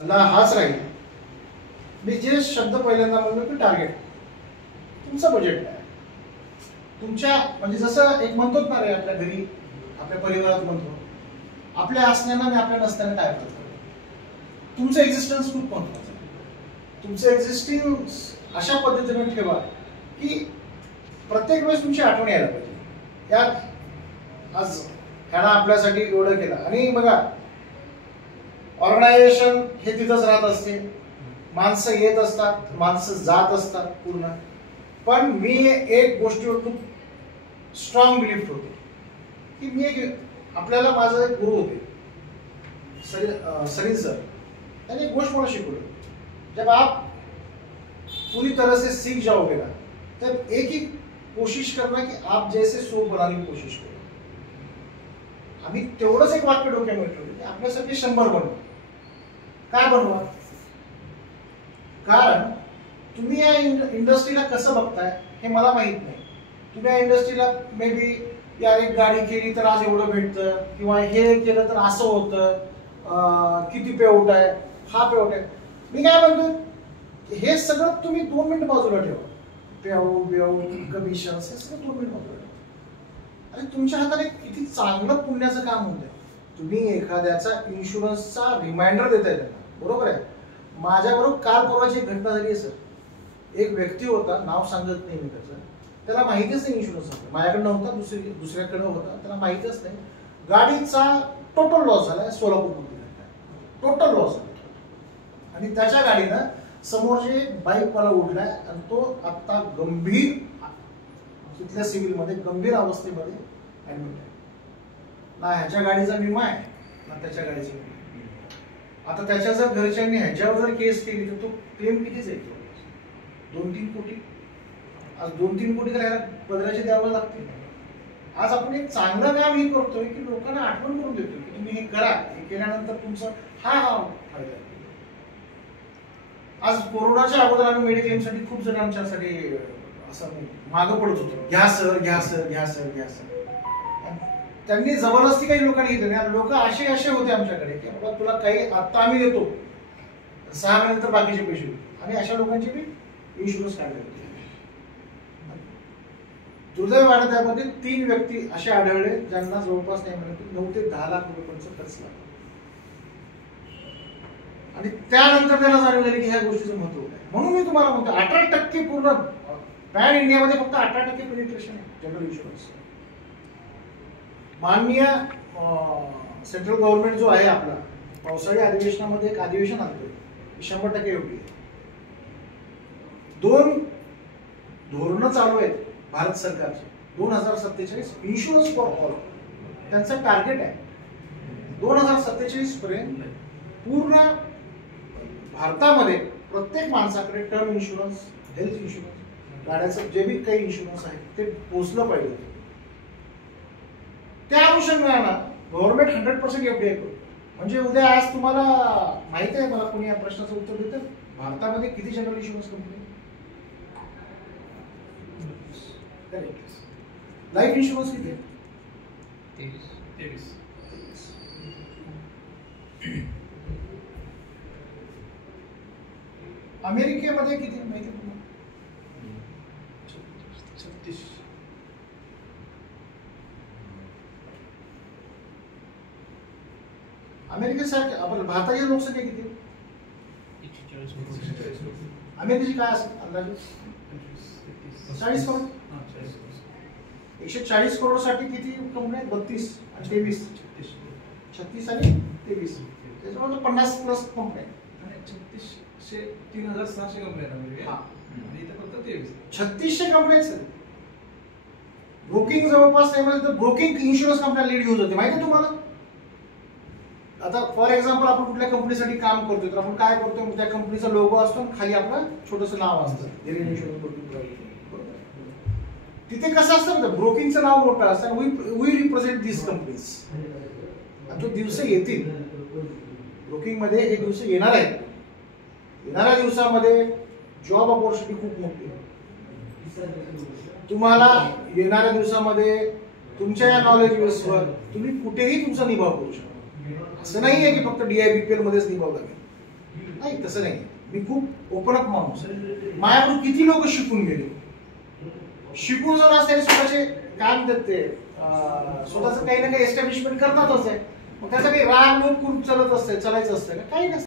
मला हाच राहील. मी जे शब्द पहिल्यांदा म्हणलो की टार्गेट, तुमचं बजेट काय, तुमच्या म्हणजे जसं एक म्हणतो ना रे, आपल्या घरी आपल्या परिवारात म्हणतो, आपल्या असण्यानं आणि आपल्या नसण्यानं काय फरक पडतो. तुमचं एक्झिस्टन्स खूप महत्वाचं आहे. तुमचं एक्झिस्टिंग अशा पद्धतीने ठेवा की प्रत्येक वेळेस तुमची आठवण यायला पाहिजे. यार आज ह्याला आपल्यासाठी एवढं केलं. आणि बघा, ऑर्गनायझेशन हे तिथंच राहत असते, माणसं येत असतात, माणसं जात असतात पूर्ण. पण मी एक गोष्टीवर खूप स्ट्रॉंग बिलीफ होते की मी एक आपल्याला माझे एक गुरु होते सलील सर. त्यांनी एक गोष्ट मला शिकवली, जब आप पूरी तरह से सीख जाओगे ना, तब एक ही कोशिश करना कि आप जैसे सो बनाने की कोशिश करो. आम्ही तेवढंच एक वाक्य डोक्यामध्ये ठेवलं की आपल्यासाठी 100 बनवा. काय बनवा? कारण तुम्ही या इंडस्ट्रीला कसं बघताय हे मला माहित नाही. तुम्ही या इंडस्ट्रीला मे बी यार एक गाडी केली तर आज एवढं भेटतं, किंवा हे केलं तर असं होतं, किती पेआउट आहे, हा पेआउट आहे. मी काय म्हणतो, हे सगळं तुम्ही 2 मिनिट बाजूला ठेवा. पेआउट कमिशन हे सगळं 2 मिनिट बाजूला ठेवा. आणि तुमच्या हाताने किती चांगलं पुण्याचं काम होतंय. तुम्ही एखाद्याचा इन्शुरन्सचा रिमाइंडर देताय त्यांना, बरोबर आहे. माझ्याबरोबर काल परवाची एक घटना झाली आहे सर. एक व्यक्ती होता, नाव सांगत नाही मी त्याचं, त्याला माहितीच नाही इन्शुरन्स. माझ्याकडे नव्हता, दुसऱ्याकडे होता, त्याला माहितीच नाही. गाडीचा टोटल लॉस झालाय सोलापूरमध्ये, टोटल लॉस झाला. आणि त्याच्या गाडीनं समोरचे बाईकवाला उडलाय आणि तो आता गंभीर तिथल्या सिव्हिलमध्ये गंभीर अवस्थेमध्ये ऍडमिट आहे. ना ह्याच्या गाडीचा विमा आहे ना त्याच्या गाडीचा विमा. आता त्याच्या जर घरच्यांनी ह्याच्यावर जर केस केली तर तो क्लेम कितीच येतो? 2-3 कोटी. आज 2-3 कोटी तर ह्याला पदराचे द्यावं लागतील. आज आपण एक चांगलं काम हे करतोय की लोकांना आठवण करून देतोय की तुम्ही हे करा. हे केल्यानंतर तुमचं हा फायदा. आज कोरोनाच्या अगोदर आम्ही मेडिक्लेमसाठी खूप जण आमच्यासाठी असं मागं पडत होतो, घ्या सर घ्या सर घ्या सर घ्या सर. त्यांनी जबरदस्ती काही लोकांनी घेतली. लोक असे होते आमच्याकडे की बाबा तुला काही आता आम्ही देतो, 6 महिन्यानंतर बाकीचे पैसे देतो. आणि अशा लोकांचे मी इन्शुरन्स काढले होते. दुर्दैव वाढत त्यामध्ये 3 व्यक्ती असे आढळले ज्यांना जवळपास नाही म्हणत 9 ते 10 लाख रुपयांचा खर्च लागला. आणि त्यानंतर त्याला जाणीव झाली की ह्या गोष्टीचं महत्व आहे. म्हणून मी तुम्हाला म्हणतो 18% पूर्ण पॅन इंडियामध्ये फक्त 18% पेनिट्रेशन आहे जनरल इन्शुरन्स. माननीय सेंट्रल गव्हर्नमेंट जो आहे आपला, पावसाळी अधिवेशनामध्ये एक अधिवेशन आणतोय 100% योग्य आहे. 2 धोरणं चालू आहेत भारत सरकारचे. 2047 इन्शुरन्स फॉर ऑल त्यांचं टार्गेट आहे. 2047 पर्यंत पूर्ण भारतामध्ये प्रत्येक माणसाकडे टर्म इन्शुरन्स, हेल्थ इन्शुरन्स, गाड्याचं जे बी काही इन्शुरन्स आहे ते पोहोचलं पाहिजे. त्या अनुषंगानं गव्हर्नमेंट 100% एफडीआय करतो. म्हणजे उद्या आज तुम्हाला माहिती आहे, मला कोणी या प्रश्नाचं उत्तर देतं, भारतामध्ये किती general insurance company? Life insurance किती आहे? 23. अमेरिकेमध्ये किती माहिती आहे तुम्हाला? 36. अमेरिकेसारख्या आपण भारताची लोकसंख्या किती? 140. अमेरिकेची काय असेल अंदाजे? 40 करोड. 140 करोड साठी किती कंपन्या आहेत? 32 आणि 23. 36 आणि 23. त्याच्यामध्ये 50+ कंपन्या आहेत. 3600 कंपन्या आहेत. आणि इथे फक्त 23. 3600 कंपन्या आहेत. ब्रोकिंग जवळपास नाही म्हणजे ब्रोकिंग इन्शुरन्स कंपन्या लीड घेऊन जाते. माहिती आहे तुम्हाला? आता फॉर एक्झाम्पल आपण कुठल्या कंपनीसाठी काम करतोय तर आपण काय करतो, त्या कंपनीचा लोगो असतो आणि खाली आपलं छोटंसं नाव असतं, तिथे कसं असतं ब्रोकिंगचं नाव मोठं असतं, वी रिप्रेझेंट दिस कंपनीज. आणि तो दिवस येतील, ब्रोकिंग मध्ये हे दिवस येणार आहेत. येणाऱ्या दिवसामध्ये जॉब अपॉर्च्युनिटी खूप मोठी आहे. तुम्हाला येणाऱ्या दिवसामध्ये तुमच्या या नॉलेज बेसवर तुम्ही कुठेही तुमचा निभाव करू शकता. असं नाहीये की फक्त DIBPL मध्येच निभाव लागेल. नाही तसं नाही. मी खूप ओपन अप माणूस आहे. माझ्याकडून किती लोक शिकून गेले. शिकून जर असते स्वतःचे काय म्हणतात ते स्वतःच काही ना काही एस्टॅब्लिशमेंट करतातच आहे. मग त्याचं काही राग लोक खूप चालत असते, चालायचं असतं का काही नसतं.